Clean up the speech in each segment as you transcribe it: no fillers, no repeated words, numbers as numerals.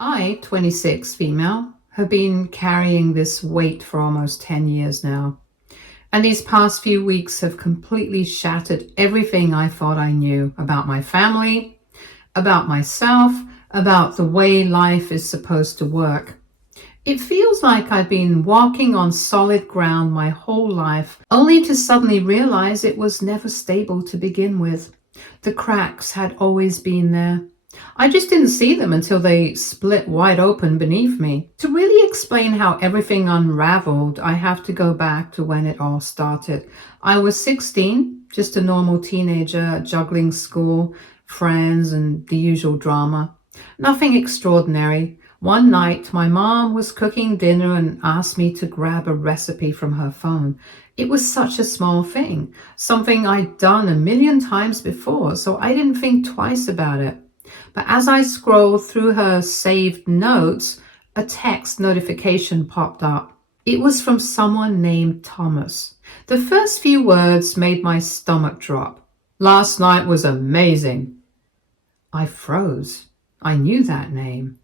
I, 26 female, have been carrying this weight for almost 10 years now. And these past few weeks have completely shattered everything I thought I knew about my family, about myself, about the way life is supposed to work. It feels like I've been walking on solid ground my whole life, only to suddenly realize it was never stable to begin with. The cracks had always been there. I just didn't see them until they split wide open beneath me. To really explain how everything unraveled, I have to go back to when it all started. I was 16, just a normal teenager, juggling school, friends, and the usual drama. Nothing extraordinary. One night, my mom was cooking dinner and asked me to grab a recipe from her phone. It was such a small thing, something I'd done a million times before, so I didn't think twice about it. But as I scrolled through her saved notes, a text notification popped up. It was from someone named Thomas. The first few words made my stomach drop. "Last night was amazing." I froze. I knew that name.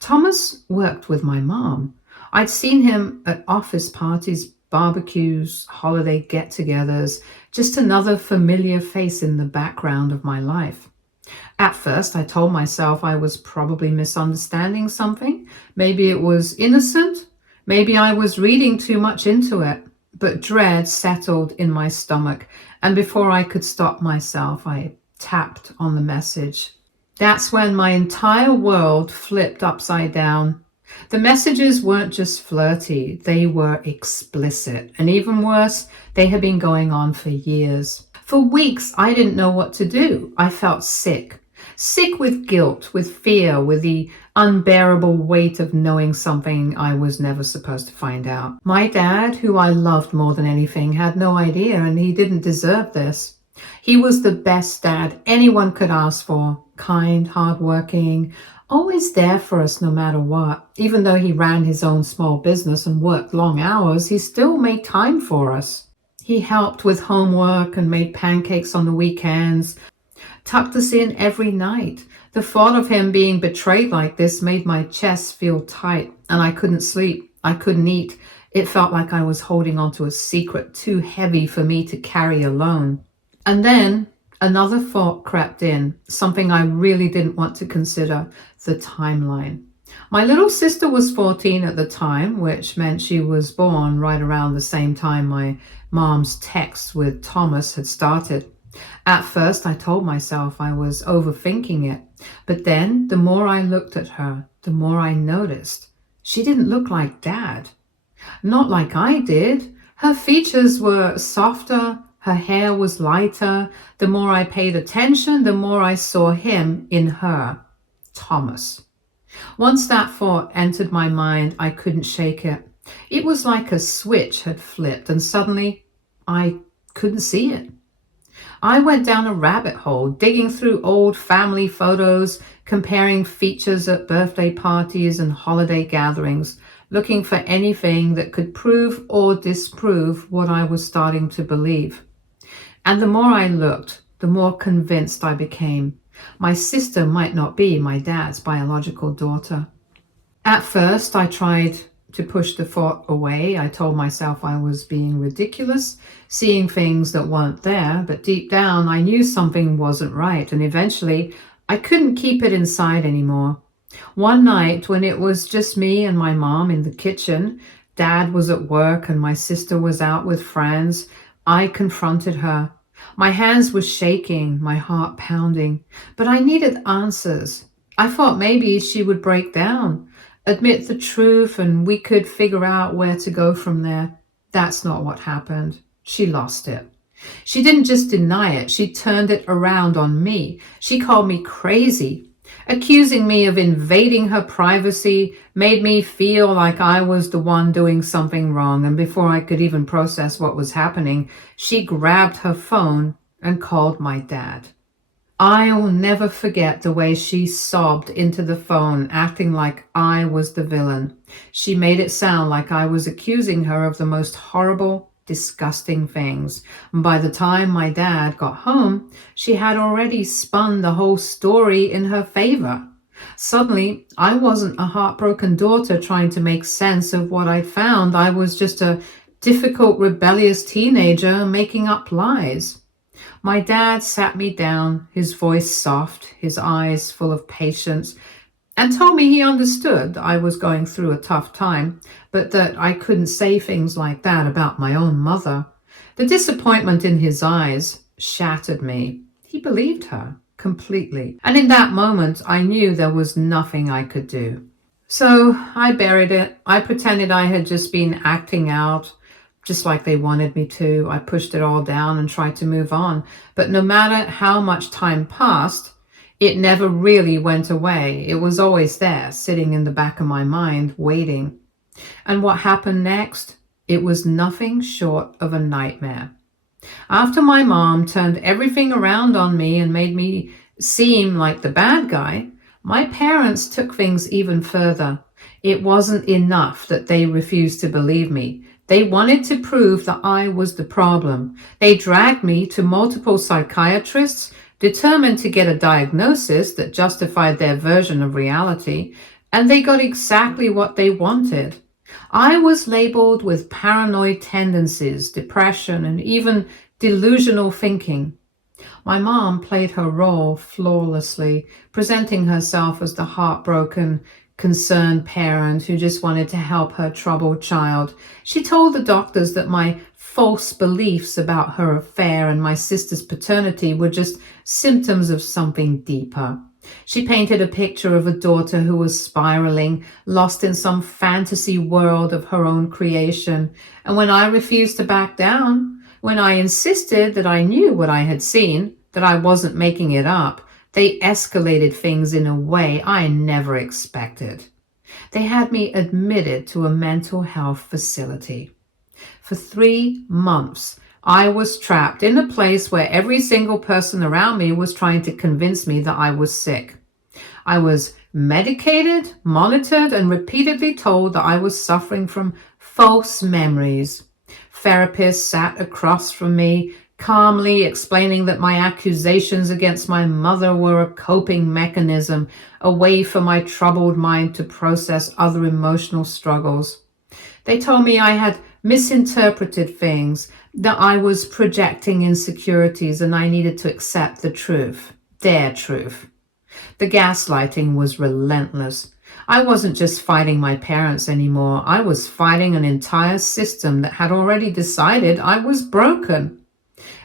Thomas worked with my mom. I'd seen him at office parties, barbecues, holiday get-togethers, just another familiar face in the background of my life. At first, I told myself I was probably misunderstanding something. Maybe it was innocent. Maybe I was reading too much into it. But dread settled in my stomach, and before I could stop myself, I tapped on the message. That's when my entire world flipped upside down. The messages weren't just flirty, they were explicit. And even worse, they had been going on for years. For weeks, I didn't know what to do. I felt sick. Sick with guilt, with fear, with the unbearable weight of knowing something I was never supposed to find out. My dad, who I loved more than anything, had no idea, and he didn't deserve this. He was the best dad anyone could ask for. Kind, hardworking, always there for us no matter what. Even though he ran his own small business and worked long hours, he still made time for us. He helped with homework and made pancakes on the weekends, tucked us in every night. The thought of him being betrayed like this made my chest feel tight, and I couldn't sleep. I couldn't eat. It felt like I was holding onto a secret too heavy for me to carry alone. And then another thought crept in, something I really didn't want to consider: the timeline. My little sister was 14 at the time, which meant she was born right around the same time my mom's text with Thomas had started. At first, I told myself I was overthinking it, but then the more I looked at her, the more I noticed she didn't look like Dad. Not like I did. Her features were softer, her hair was lighter. The more I paid attention, the more I saw him in her, Thomas. Once that thought entered my mind, I couldn't shake it. It was like a switch had flipped, and suddenly I couldn't see it. I went down a rabbit hole, digging through old family photos, comparing features at birthday parties and holiday gatherings, looking for anything that could prove or disprove what I was starting to believe. And the more I looked, the more convinced I became. My sister might not be my dad's biological daughter. At first, I tried to push the thought away. I told myself I was being ridiculous, seeing things that weren't there, but deep down I knew something wasn't right, and eventually I couldn't keep it inside anymore. One night, when it was just me and my mom in the kitchen, Dad was at work and my sister was out with friends, I confronted her. My hands were shaking, my heart pounding, but I needed answers. I thought maybe she would break down, admit the truth, and we could figure out where to go from there. That's not what happened. She lost it. She didn't just deny it, she turned it around on me. She called me crazy, accusing me of invading her privacy, made me feel like I was the one doing something wrong, and before I could even process what was happening, she grabbed her phone and called my dad. I'll never forget the way she sobbed into the phone, acting like I was the villain. She made it sound like I was accusing her of the most horrible, disgusting things. By the time my dad got home, she had already spun the whole story in her favor. Suddenly, I wasn't a heartbroken daughter trying to make sense of what I'd found. I was just a difficult, rebellious teenager making up lies. My dad sat me down, his voice soft, his eyes full of patience, and told me he understood I was going through a tough time, but that I couldn't say things like that about my own mother. The disappointment in his eyes shattered me. He believed her completely. And in that moment, I knew there was nothing I could do. So I buried it. I pretended I had just been acting out, just like they wanted me to. I pushed it all down and tried to move on. But no matter how much time passed, it never really went away. It was always there, sitting in the back of my mind, waiting. And what happened next? It was nothing short of a nightmare. After my mom turned everything around on me and made me seem like the bad guy, my parents took things even further. It wasn't enough that they refused to believe me. They wanted to prove that I was the problem. They dragged me to multiple psychiatrists, determined to get a diagnosis that justified their version of reality, and they got exactly what they wanted. I was labeled with paranoid tendencies, depression, and even delusional thinking. My mom played her role flawlessly, presenting herself as the heartbroken, concerned parent who just wanted to help her troubled child. She told the doctors that my false beliefs about her affair and my sister's paternity were just symptoms of something deeper. She painted a picture of a daughter who was spiraling, lost in some fantasy world of her own creation. And when I refused to back down, when I insisted that I knew what I had seen, that I wasn't making it up, they escalated things in a way I never expected. They had me admitted to a mental health facility. For 3 months, I was trapped in a place where every single person around me was trying to convince me that I was sick. I was medicated, monitored, and repeatedly told that I was suffering from false memories. Therapists sat across from me, calmly explaining that my accusations against my mother were a coping mechanism, a way for my troubled mind to process other emotional struggles. They told me I had misinterpreted things, that I was projecting insecurities, and I needed to accept the truth, their truth. The gaslighting was relentless. I wasn't just fighting my parents anymore. I was fighting an entire system that had already decided I was broken.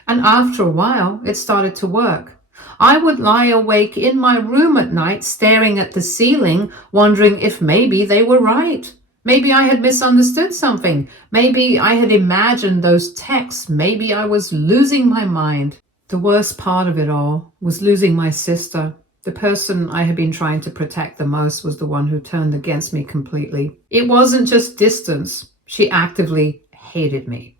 And after a while, it started to work. I would lie awake in my room at night, staring at the ceiling, wondering if maybe they were right. Maybe I had misunderstood something. Maybe I had imagined those texts. Maybe I was losing my mind. The worst part of it all was losing my sister. The person I had been trying to protect the most was the one who turned against me completely. It wasn't just distance. She actively hated me.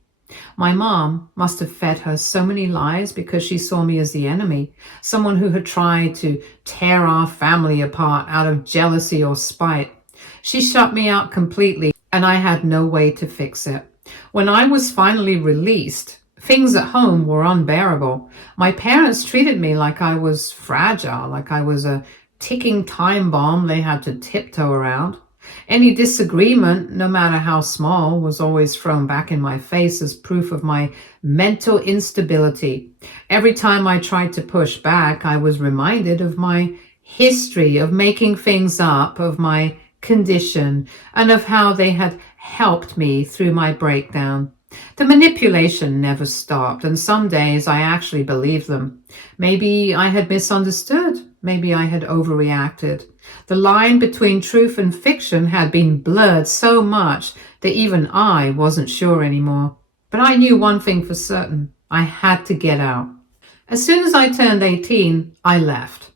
My mom must have fed her so many lies because she saw me as the enemy, someone who had tried to tear our family apart out of jealousy or spite. She shut me out completely, and I had no way to fix it. When I was finally released, things at home were unbearable. My parents treated me like I was fragile, like I was a ticking time bomb they had to tiptoe around. Any disagreement, no matter how small, was always thrown back in my face as proof of my mental instability. Every time I tried to push back, I was reminded of my history of making things up, of my condition, and of how they had helped me through my breakdown. The manipulation never stopped, and some days I actually believed them. Maybe I had misunderstood. Maybe I had overreacted. The line between truth and fiction had been blurred so much that even I wasn't sure anymore. But I knew one thing for certain. I had to get out. As soon as I turned 18, I left.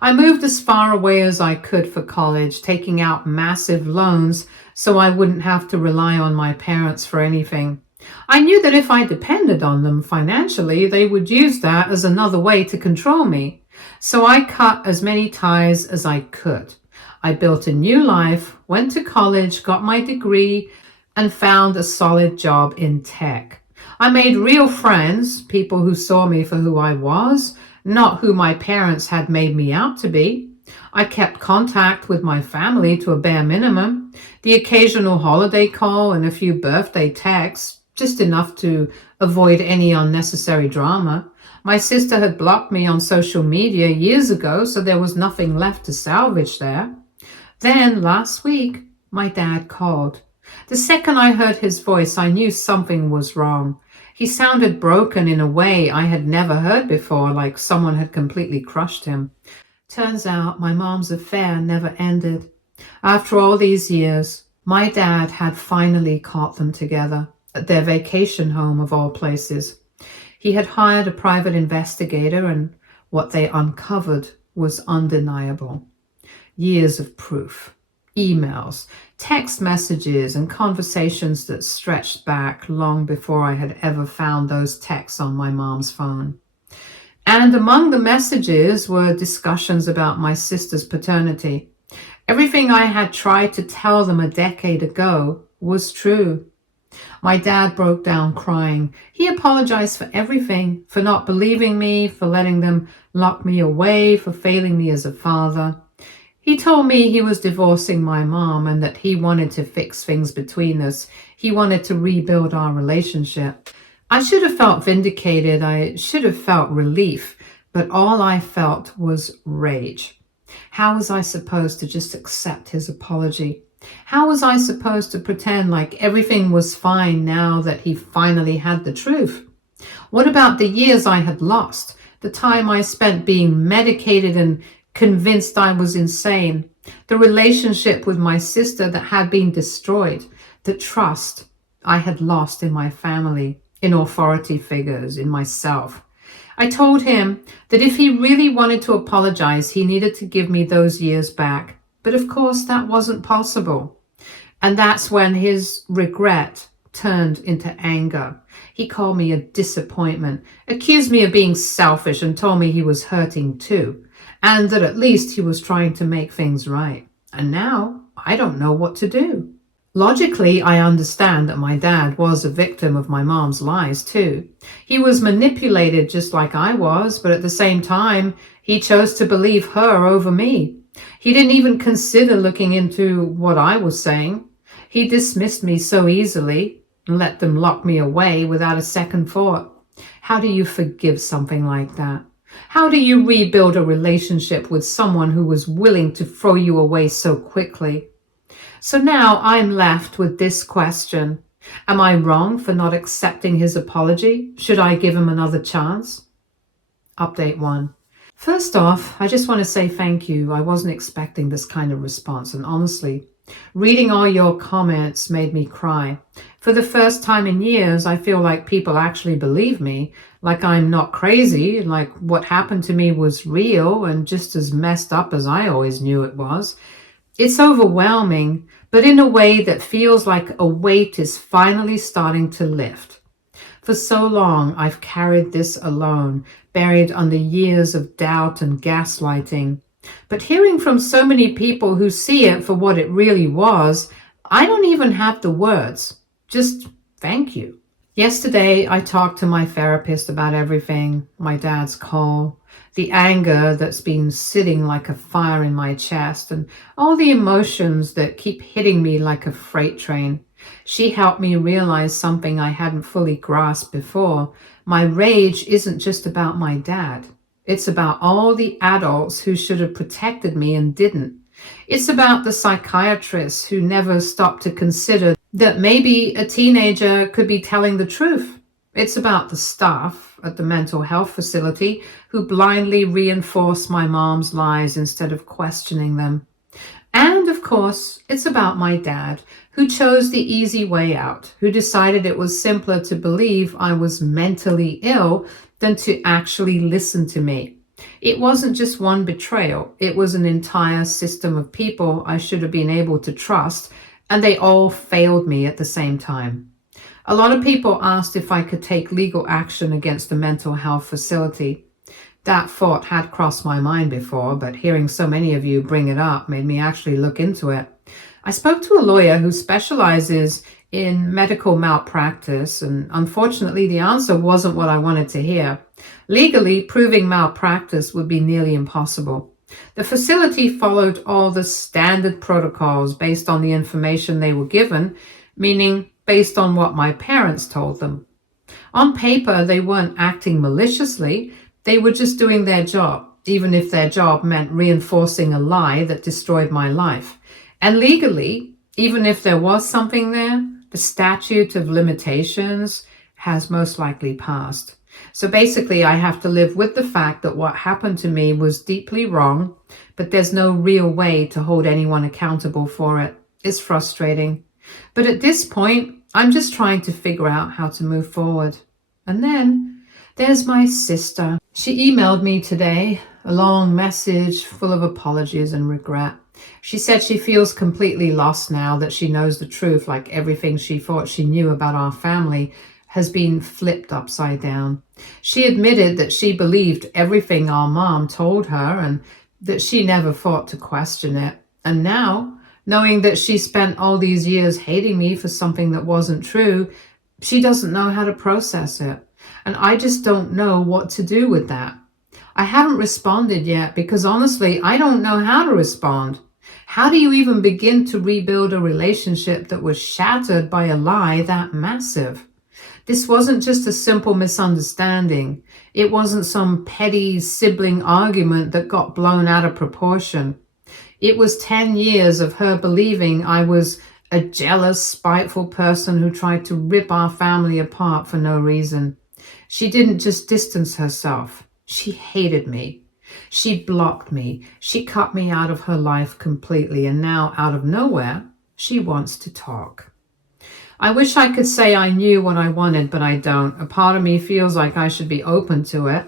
I moved as far away as I could for college, taking out massive loans so I wouldn't have to rely on my parents for anything. I knew that if I depended on them financially, they would use that as another way to control me. So I cut as many ties as I could. I built a new life, went to college, got my degree, and found a solid job in tech. I made real friends, people who saw me for who I was, not who my parents had made me out to be. I kept contact with my family to a bare minimum, the occasional holiday call and a few birthday texts, just enough to avoid any unnecessary drama. My sister had blocked me on social media years ago, so there was nothing left to salvage there. Then, last week, my dad called. The second I heard his voice, I knew something was wrong. He sounded broken in a way I had never heard before, like someone had completely crushed him. Turns out my mom's affair never ended. After all these years, my dad had finally caught them together at their vacation home of all places. He had hired a private investigator, and what they uncovered was undeniable. Years of proof, emails, text messages, and conversations that stretched back long before I had ever found those texts on my mom's phone. And among the messages were discussions about my sister's paternity. Everything I had tried to tell them a decade ago was true. My dad broke down crying. He apologized for everything, for not believing me, for letting them lock me away, for failing me as a father. He told me he was divorcing my mom and that he wanted to fix things between us. He wanted to rebuild our relationship. I should have felt vindicated. I should have felt relief, but all I felt was rage. How was I supposed to just accept his apology? How was I supposed to pretend like everything was fine now that he finally had the truth? What about the years I had lost? The time I spent being medicated and convinced I was insane? The relationship with my sister that had been destroyed? The trust I had lost in my family, in authority figures, in myself? I told him that if he really wanted to apologize, he needed to give me those years back. But of course, that wasn't possible. And that's when his regret turned into anger. He called me a disappointment, accused me of being selfish, and told me he was hurting too, and that at least he was trying to make things right. And now I don't know what to do. Logically, I understand that my dad was a victim of my mom's lies too. He was manipulated just like I was, but at the same time, he chose to believe her over me. He didn't even consider looking into what I was saying. He dismissed me so easily and let them lock me away without a second thought. How do you forgive something like that? How do you rebuild a relationship with someone who was willing to throw you away so quickly? So now I'm left with this question. Am I wrong for not accepting his apology? Should I give him another chance? Update 1. First off, I just want to say thank you. I wasn't expecting this kind of response, and honestly, reading all your comments made me cry. For the first time in years, I feel like people actually believe me, like I'm not crazy, like what happened to me was real and just as messed up as I always knew it was. It's overwhelming, but in a way that feels like a weight is finally starting to lift. For so long, I've carried this alone, buried under years of doubt and gaslighting. But hearing from so many people who see it for what it really was, I don't even have the words. Just thank you. Yesterday, I talked to my therapist about everything, my dad's call, the anger that's been sitting like a fire in my chest, and all the emotions that keep hitting me like a freight train. She helped me realize something I hadn't fully grasped before. My rage isn't just about my dad. It's about all the adults who should have protected me and didn't. It's about the psychiatrists who never stopped to consider that maybe a teenager could be telling the truth. It's about the staff at the mental health facility who blindly reinforced my mom's lies instead of questioning them. And of course, it's about my dad, who chose the easy way out, who decided it was simpler to believe I was mentally ill than to actually listen to me. It wasn't just one betrayal, it was an entire system of people I should have been able to trust, and they all failed me at the same time. A lot of people asked if I could take legal action against the mental health facility. That thought had crossed my mind before, but hearing so many of you bring it up made me actually look into it. I spoke to a lawyer who specializes in medical malpractice, and unfortunately the answer wasn't what I wanted to hear. Legally, proving malpractice would be nearly impossible. The facility followed all the standard protocols based on the information they were given, meaning based on what my parents told them. On paper, they weren't acting maliciously, they were just doing their job, even if their job meant reinforcing a lie that destroyed my life. And legally, even if there was something there, the statute of limitations has most likely passed. So basically, I have to live with the fact that what happened to me was deeply wrong, but there's no real way to hold anyone accountable for it. It's frustrating. But at this point, I'm just trying to figure out how to move forward. And then there's my sister. She emailed me today, a long message full of apologies and regret. She said she feels completely lost now that she knows the truth, like everything she thought she knew about our family has been flipped upside down. She admitted that she believed everything our mom told her and that she never thought to question it. And now, knowing that she spent all these years hating me for something that wasn't true, she doesn't know how to process it. And I just don't know what to do with that. I haven't responded yet because honestly, I don't know how to respond. How do you even begin to rebuild a relationship that was shattered by a lie that massive? This wasn't just a simple misunderstanding. It wasn't some petty sibling argument that got blown out of proportion. It was 10 years of her believing I was a jealous, spiteful person who tried to rip our family apart for no reason. She didn't just distance herself. She hated me. She blocked me. She cut me out of her life completely, and now, out of nowhere, she wants to talk. I wish I could say I knew what I wanted, but I don't. A part of me feels like I should be open to it,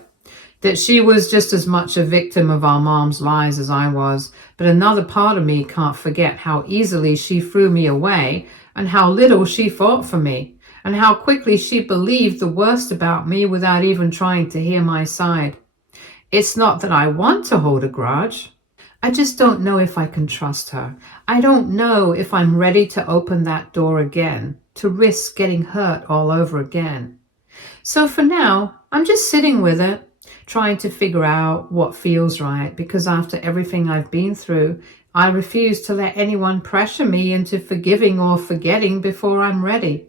that she was just as much a victim of our mom's lies as I was. But another part of me can't forget how easily she threw me away and how little she fought for me and how quickly she believed the worst about me without even trying to hear my side. It's not that I want to hold a grudge. I just don't know if I can trust her. I don't know if I'm ready to open that door again, to risk getting hurt all over again. So for now, I'm just sitting with it, trying to figure out what feels right, because after everything I've been through, I refuse to let anyone pressure me into forgiving or forgetting before I'm ready.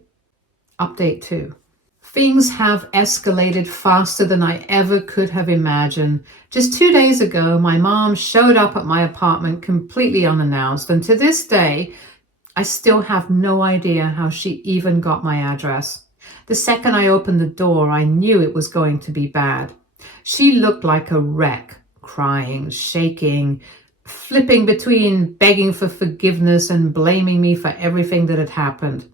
Update 2. Things have escalated faster than I ever could have imagined. Just 2 days ago, my mom showed up at my apartment completely unannounced, and to this day, I still have no idea how she even got my address. The second I opened the door, I knew it was going to be bad. She looked like a wreck, crying, shaking, flipping between begging for forgiveness and blaming me for everything that had happened.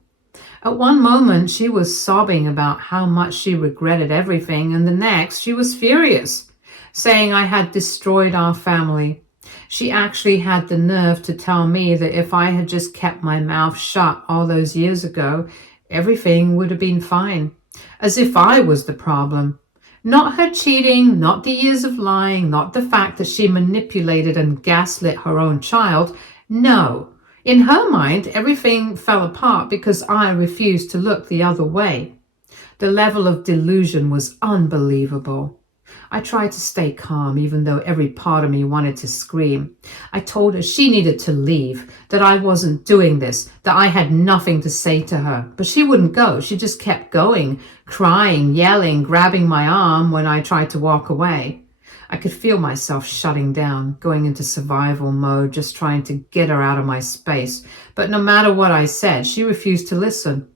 At one moment, she was sobbing about how much she regretted everything, and the next, she was furious, saying I had destroyed our family. She actually had the nerve to tell me that if I had just kept my mouth shut all those years ago, everything would have been fine, as if I was the problem. Not her cheating, not the years of lying, not the fact that she manipulated and gaslit her own child. No. In her mind, everything fell apart because I refused to look the other way. The level of delusion was unbelievable. I tried to stay calm, even though every part of me wanted to scream. I told her she needed to leave, that I wasn't doing this, that I had nothing to say to her. But she wouldn't go. She just kept going, crying, yelling, grabbing my arm when I tried to walk away. I could feel myself shutting down, going into survival mode, just trying to get her out of my space. But no matter what I said, she refused to listen.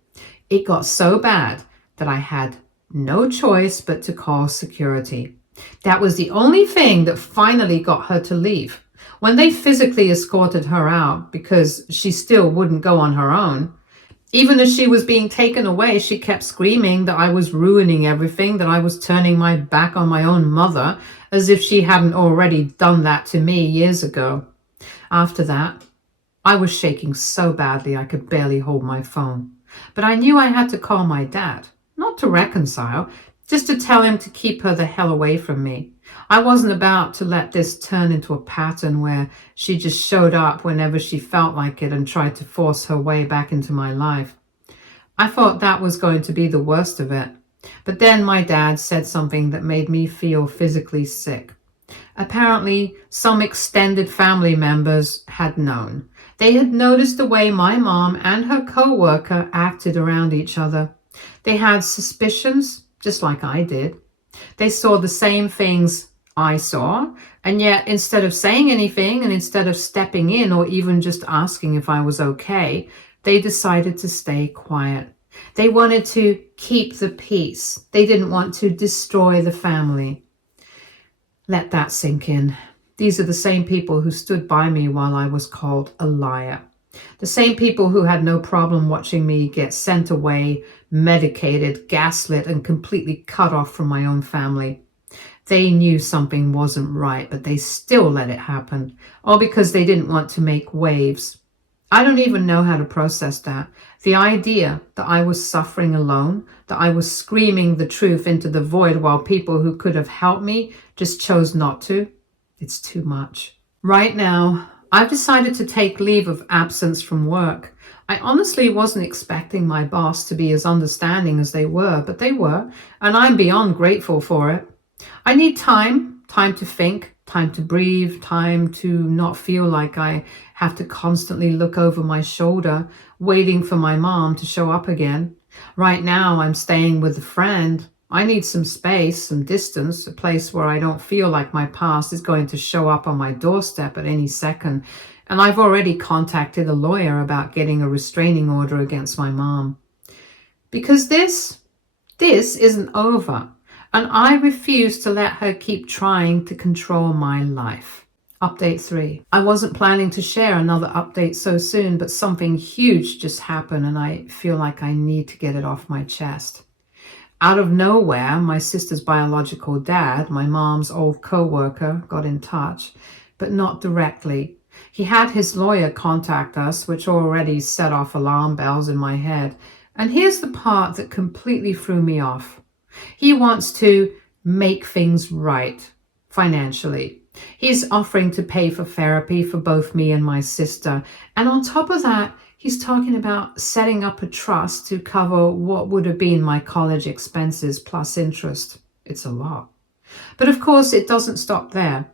It got so bad that I had no choice but to call security. That was the only thing that finally got her to leave. When they physically escorted her out, because she still wouldn't go on her own, even as she was being taken away, she kept screaming that I was ruining everything, that I was turning my back on my own mother, as if she hadn't already done that to me years ago. After that, I was shaking so badly I could barely hold my phone. But I knew I had to call my dad, not to reconcile, just to tell him to keep her the hell away from me. I wasn't about to let this turn into a pattern where she just showed up whenever she felt like it and tried to force her way back into my life. I thought that was going to be the worst of it. But then my dad said something that made me feel physically sick. Apparently, some extended family members had known. They had noticed the way my mom and her co-worker acted around each other. They had suspicions, just like I did. They saw the same things I saw, and yet instead of saying anything and instead of stepping in or even just asking if I was okay, they decided to stay quiet. They wanted to keep the peace. They didn't want to destroy the family. Let that sink in. These are the same people who stood by me while I was called a liar. The same people who had no problem watching me get sent away, medicated, gaslit, and completely cut off from my own family. They knew something wasn't right, but they still let it happen, all because they didn't want to make waves. I don't even know how to process that. The idea that I was suffering alone, that I was screaming the truth into the void while people who could have helped me just chose not to, it's too much. Right now, I've decided to take leave of absence from work. I honestly wasn't expecting my boss to be as understanding as they were, but they were, and I'm beyond grateful for it. I need time to think, time to breathe, time to not feel like I have to constantly look over my shoulder, waiting for my mom to show up again. Right now, I'm staying with a friend. I need some space, some distance, a place where I don't feel like my past is going to show up on my doorstep at any second. And I've already contacted a lawyer about getting a restraining order against my mom. Because this isn't over. And I refuse to let her keep trying to control my life. Update 3. I wasn't planning to share another update so soon, but something huge just happened and I feel like I need to get it off my chest. Out of nowhere, my sister's biological dad, my mom's old co-worker, got in touch, but not directly. He had his lawyer contact us, which already set off alarm bells in my head. And here's the part that completely threw me off. He wants to make things right financially. He's offering to pay for therapy for both me and my sister. And on top of that, he's talking about setting up a trust to cover what would have been my college expenses plus interest. It's a lot. But of course, it doesn't stop there.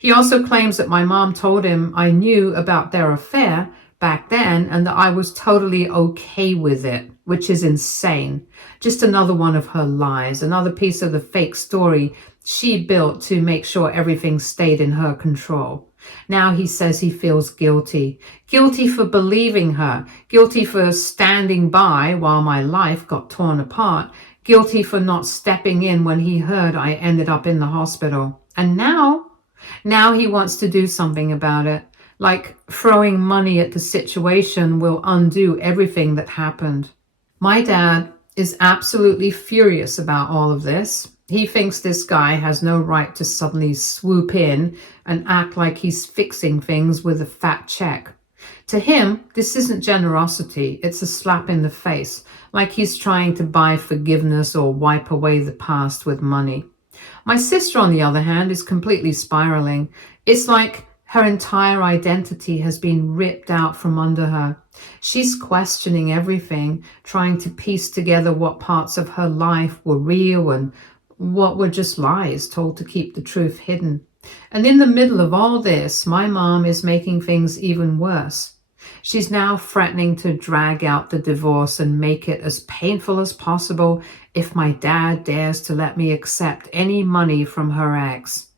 He also claims that my mom told him I knew about their affair back then and that I was totally okay with it, which is insane. Just another one of her lies, another piece of the fake story she built to make sure everything stayed in her control. Now he says he feels guilty. Guilty for believing her. Guilty for standing by while my life got torn apart. Guilty for not stepping in when he heard I ended up in the hospital. And now he wants to do something about it. Like throwing money at the situation will undo everything that happened. My dad is absolutely furious about all of this. He thinks this guy has no right to suddenly swoop in and act like he's fixing things with a fat check. To him, this isn't generosity, it's a slap in the face, like he's trying to buy forgiveness or wipe away the past with money. My sister, on the other hand, is completely spiraling. It's like her entire identity has been ripped out from under her. She's questioning everything, trying to piece together what parts of her life were real and what were just lies told to keep the truth hidden. And in the middle of all this, my mom is making things even worse. She's now threatening to drag out the divorce and make it as painful as possible if my dad dares to let me accept any money from her ex.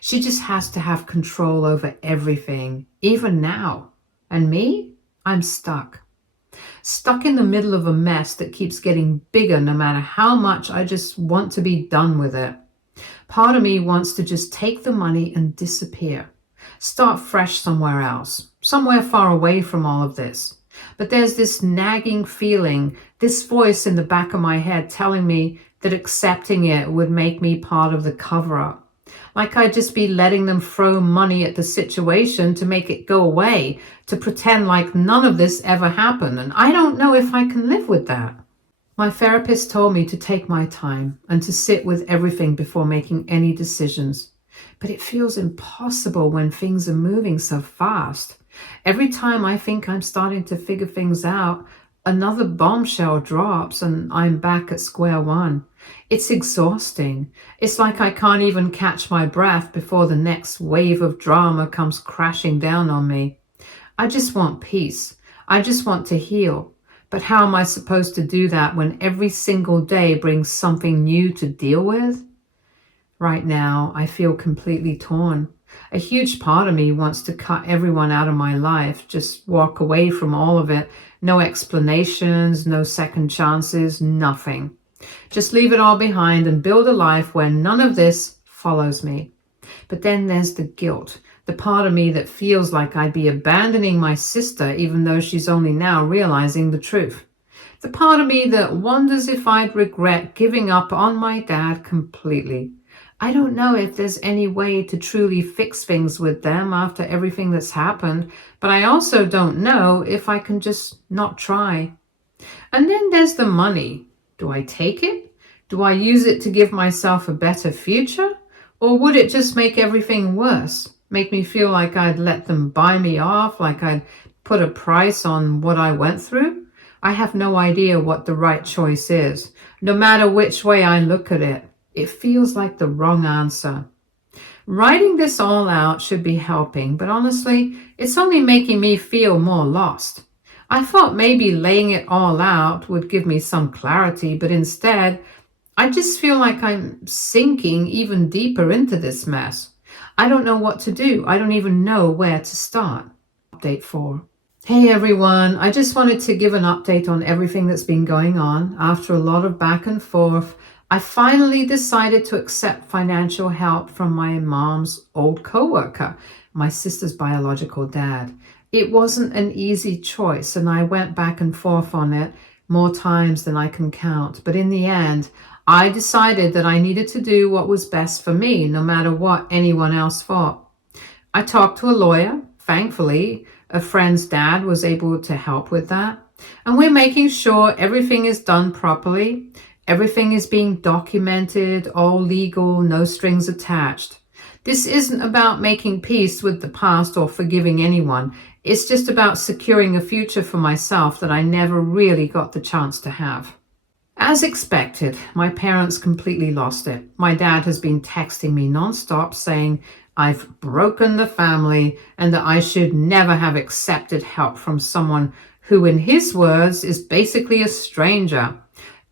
She just has to have control over everything, even now. And me? I'm stuck. Stuck in the middle of a mess that keeps getting bigger no matter how much I just want to be done with it. Part of me wants to just take the money and disappear. Start fresh somewhere else, somewhere far away from all of this. But there's this nagging feeling, this voice in the back of my head telling me that accepting it would make me part of the cover-up. Like I'd just be letting them throw money at the situation to make it go away, to pretend like none of this ever happened. And I don't know if I can live with that. My therapist told me to take my time and to sit with everything before making any decisions. But it feels impossible when things are moving so fast. Every time I think I'm starting to figure things out, another bombshell drops and I'm back at square one. It's exhausting. It's like I can't even catch my breath before the next wave of drama comes crashing down on me. I just want peace. I just want to heal. But how am I supposed to do that when every single day brings something new to deal with? Right now, I feel completely torn. A huge part of me wants to cut everyone out of my life, just walk away from all of it. No explanations, no second chances, nothing. Just leave it all behind and build a life where none of this follows me. But then there's the guilt, the part of me that feels like I'd be abandoning my sister even though she's only now realizing the truth. The part of me that wonders if I'd regret giving up on my dad completely. I don't know if there's any way to truly fix things with them after everything that's happened, but I also don't know if I can just not try. And then there's the money. Do I take it? Do I use it to give myself a better future? Or would it just make everything worse? Make me feel like I'd let them buy me off, like I'd put a price on what I went through? I have no idea what the right choice is. No matter which way I look at it, it feels like the wrong answer. Writing this all out should be helping, but honestly, it's only making me feel more lost. I thought maybe laying it all out would give me some clarity, but instead, I just feel like I'm sinking even deeper into this mess. I don't know what to do. I don't even know where to start. Update 4. Hey everyone, I just wanted to give an update on everything that's been going on. After a lot of back and forth, I finally decided to accept financial help from my mom's old coworker, my sister's biological dad. It wasn't an easy choice, and I went back and forth on it more times than I can count. But in the end, I decided that I needed to do what was best for me, no matter what anyone else thought. I talked to a lawyer. Thankfully, a friend's dad was able to help with that. And we're making sure everything is done properly. Everything is being documented, all legal, no strings attached. This isn't about making peace with the past or forgiving anyone. It's just about securing a future for myself that I never really got the chance to have. As expected, my parents completely lost it. My dad has been texting me nonstop saying I've broken the family and that I should never have accepted help from someone who, in his words, is basically a stranger.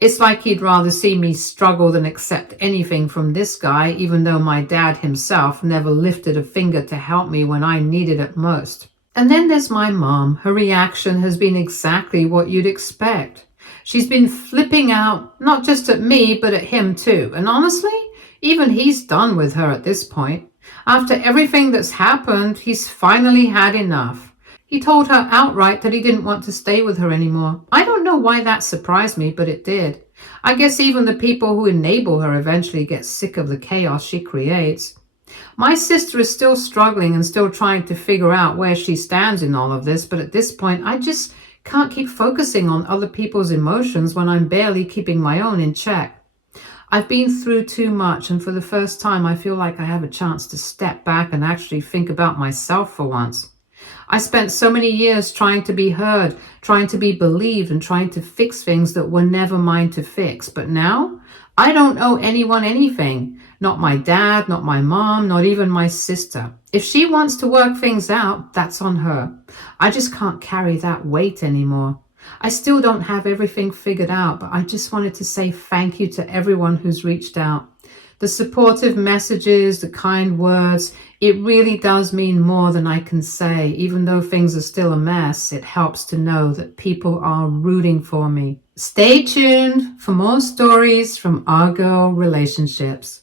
It's like he'd rather see me struggle than accept anything from this guy, even though my dad himself never lifted a finger to help me when I needed it most. And then there's my mom. Her reaction has been exactly what you'd expect. She's been flipping out, not just at me, but at him too. And honestly, even he's done with her at this point. After everything that's happened, he's finally had enough. He told her outright that he didn't want to stay with her anymore. I don't know why that surprised me, but it did. I guess even the people who enable her eventually get sick of the chaos she creates. My sister is still struggling and still trying to figure out where she stands in all of this, but at this point, I just can't keep focusing on other people's emotions when I'm barely keeping my own in check. I've been through too much, and for the first time, I feel like I have a chance to step back and actually think about myself for once. I spent so many years trying to be heard, trying to be believed, and trying to fix things that were never mine to fix. But now, I don't owe anyone anything. Not my dad, not my mom, not even my sister. If she wants to work things out, that's on her. I just can't carry that weight anymore. I still don't have everything figured out, but I just wanted to say thank you to everyone who's reached out. The supportive messages, the kind words, it really does mean more than I can say. Even though things are still a mess, it helps to know that people are rooting for me. Stay tuned for more stories from our girl relationships.